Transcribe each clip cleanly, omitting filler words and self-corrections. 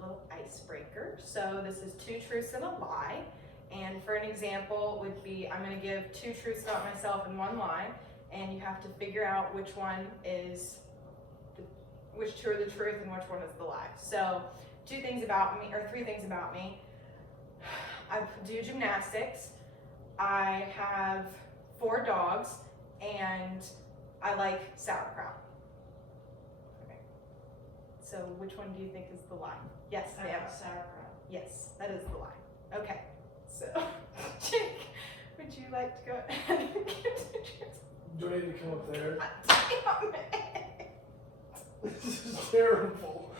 little icebreaker. So this is 2 truths and a lie. And for an example would be, I'm gonna give 2 truths about myself and 1 lie, and you have to figure out which 2 are the truth and which one is the lie. So 2 things about me, or 3 things about me. I do gymnastics, I have 4 dogs, and I like sauerkraut. Okay. So which one do you think is the lie? Yes, I ma'am. have sauerkraut. Yes, that is the lie. Okay, so Jake, would you like to go ahead and give the truth? Do I need to come up there? Damn it. This is terrible.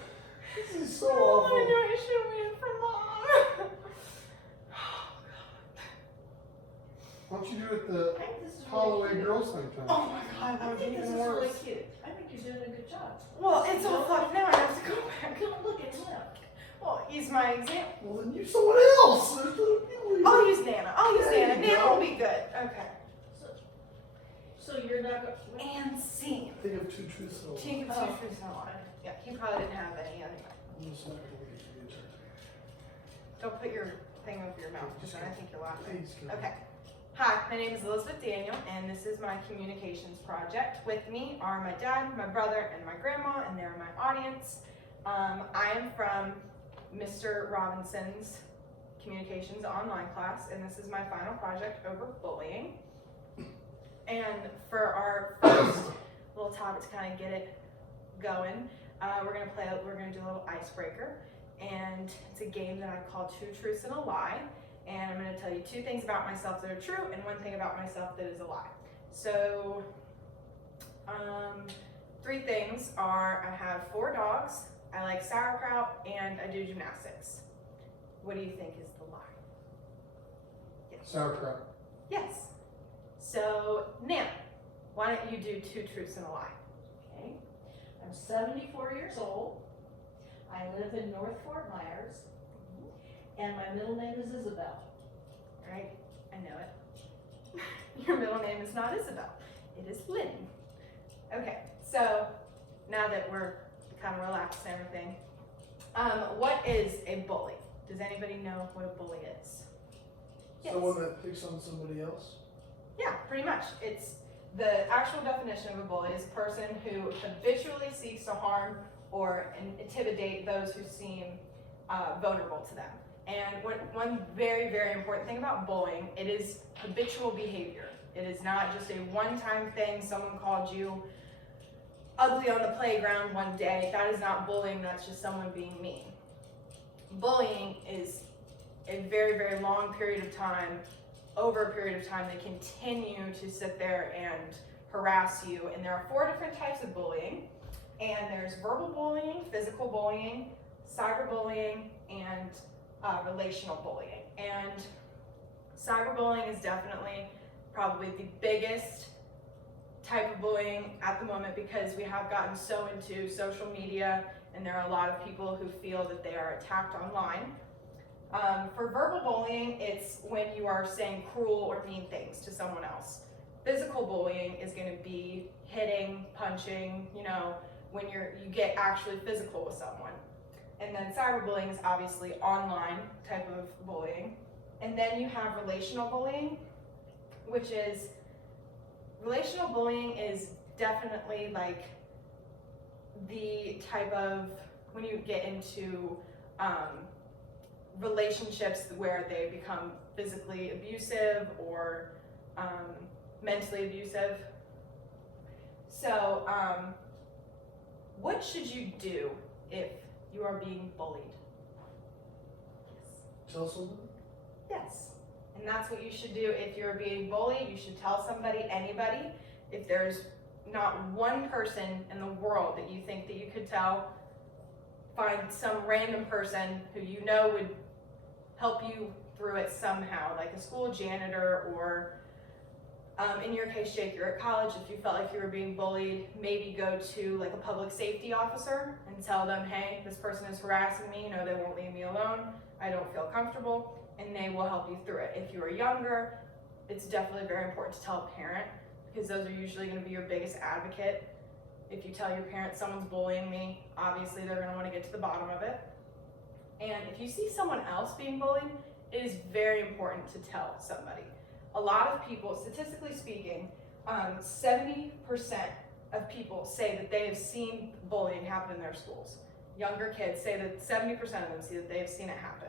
This is so Oh, awful. I know I should have waited for Mom. Oh, Why don't you do it the I think this is Holloway really cute. Girls Night time? God. Oh my God, that I would be think this even is really worse. cute. I think you're doing a good job. Well, it's all fucked now. I have to go back. Don't look at him. Well, he's my example. Well, then use someone else. There's no people here. I'll use Nana. I'll use There Nana. you Nana go. will be good. Okay. So you're not going And scene. Think of 2 truths and a lie. She can Oh. two truths and a lie. Yeah, he probably didn't have any anyway. I'm just not gonna get you the turn. Don't put your thing over your mouth because then I think you're laughing. Please go. Okay. Hi, my name is Elizabeth Daniel, and this is my communications project. With me are my dad, my brother, and my grandma, and they're my audience. I am from Mr. Robinson's communications online class, and this is my final project over bullying. And for our first little topic to kind of get it going, we're gonna do a little icebreaker, and it's a game that I call 2 truths and a lie. And I'm gonna tell you 2 things about myself that are true and 1 thing about myself that is a lie. So, 3 things are: I have 4 dogs, I like sauerkraut, and I do gymnastics. What do you think is the lie? Yes. Sauerkraut. Yes. So, Nana, why don't you do 2 truths and a lie? Okay. I'm 74 years old. I live in North Fort Myers. And my middle name is Isabel. Right? I know it. Your middle name is not Isabel. It is Lynn. Okay, so now that we're kind of relaxed and everything, what is a bully? Does anybody know what a bully is? Yes. Someone that picks on somebody else. Yeah, pretty much. It's the actual definition of a bully is a person who habitually seeks to harm or intimidate those who seem vulnerable to them. And one very, very important thing about bullying, it is habitual behavior. It is not just a one-time thing. Someone called you ugly on the playground one day. That is not bullying. That's just someone being mean. Bullying is a very, very long period of time, over a period of time, they continue to sit there and harass you. And there are 4 different types of bullying. And there's verbal bullying, physical bullying, cyberbullying, and relational bullying. And cyberbullying is definitely probably the biggest type of bullying at the moment because we have gotten so into social media and there are a lot of people who feel that they are attacked online. For verbal bullying, it's when you are saying cruel or mean things to someone else. Physical bullying is going to be hitting, punching, when you get actually physical with someone. And then cyberbullying is obviously online type of bullying. And then you have relational bullying, which is, relational bullying is definitely like the type of, when you get into relationships where they become physically abusive or mentally abusive. So, what should you do if you are being bullied? Tell someone. Yes. And that's what you should do if you're being bullied. You should tell somebody, anybody. If there's not one person in the world that you think that you could tell, find some random person who you know would help you through it somehow, like a school janitor or in your case, Jake, you're at college. If you felt like you were being bullied, maybe go to like a public safety officer and tell them, hey, this person is harassing me. They won't leave me alone. I don't feel comfortable, and they will help you through it. If you are younger, it's definitely very important to tell a parent because those are usually going to be your biggest advocate. If you tell your parents someone's bullying me, obviously they're going to want to get to the bottom of it. And if you see someone else being bullied, it is very important to tell somebody. A lot of people, statistically speaking, 70% of people say that they have seen bullying happen in their schools. Younger kids say that 70% of them see that they have seen it happen.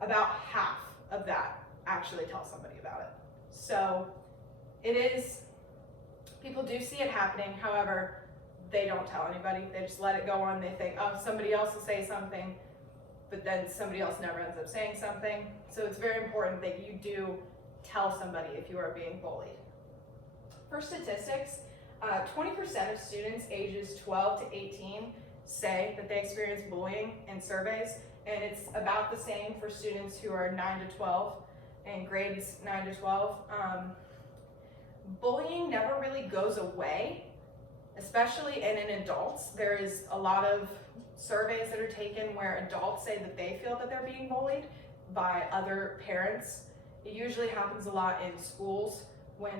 About half of that actually tell somebody about it. So it is, people do see it happening, however, they don't tell anybody. They just let it go on. They think, oh, somebody else will say something, but then somebody else never ends up saying something. So it's very important that you do tell somebody if you are being bullied. For statistics, 20% of students ages 12 to 18 say that they experience bullying in surveys, and it's about the same for students who are 9 to 12 and grades 9 to 12. Bullying never really goes away, especially in adults. There is a lot of surveys that are taken where adults say that they feel that they're being bullied by other parents. It usually happens a lot in schools when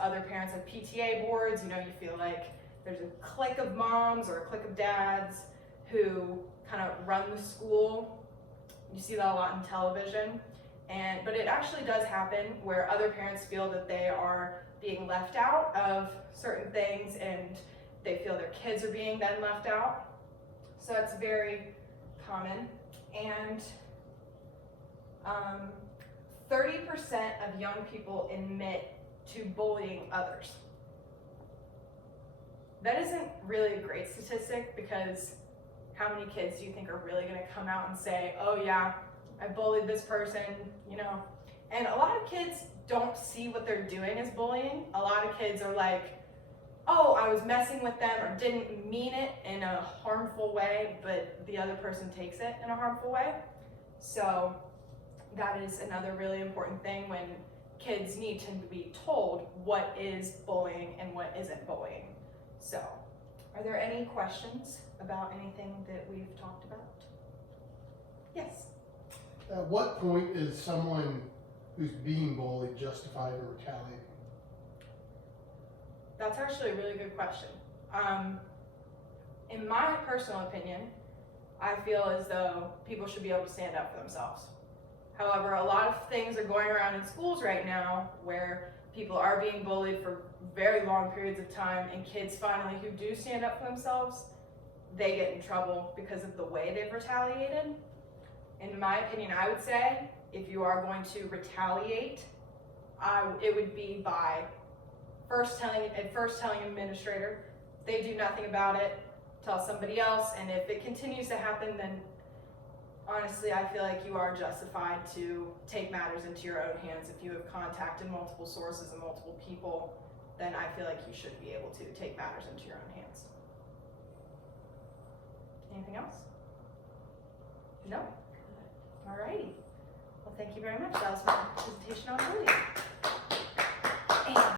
other parents have PTA boards. You know, you feel like there's a clique of moms or a clique of dads who kind of run the school. You see that a lot in television. But it actually does happen where other parents feel that they are being left out of certain things and they feel their kids are being then left out. So that's very common. And 30% of young people admit to bullying others. That isn't really a great statistic, because how many kids do you think are really going to come out and say, oh yeah, I bullied this person, you know? And a lot of kids don't see what they're doing as bullying. A lot of kids are like, oh, I was messing with them, or didn't mean it in a harmful way, but the other person takes it in a harmful way. So that is another really important thing, when kids need to be told what is bullying and what isn't bullying. So, are there any questions about anything that we've talked about? Yes. At what point is someone who's being bullied justified in retaliating? That's actually a really good question. In my personal opinion, I feel as though people should be able to stand up for themselves. However, a lot of things are going around in schools right now where people are being bullied for very long periods of time, and kids finally who do stand up for themselves, they get in trouble because of the way they've retaliated. In my opinion, I would say if you are going to retaliate, it would be by first telling an administrator. If they do nothing about it, tell somebody else, and if it continues to happen, then honestly, I feel like you are justified to take matters into your own hands. If you have contacted multiple sources and multiple people, then I feel like you should be able to take matters into your own hands. Anything else? No? Alrighty. Well, thank you very much. That was my presentation on bullying.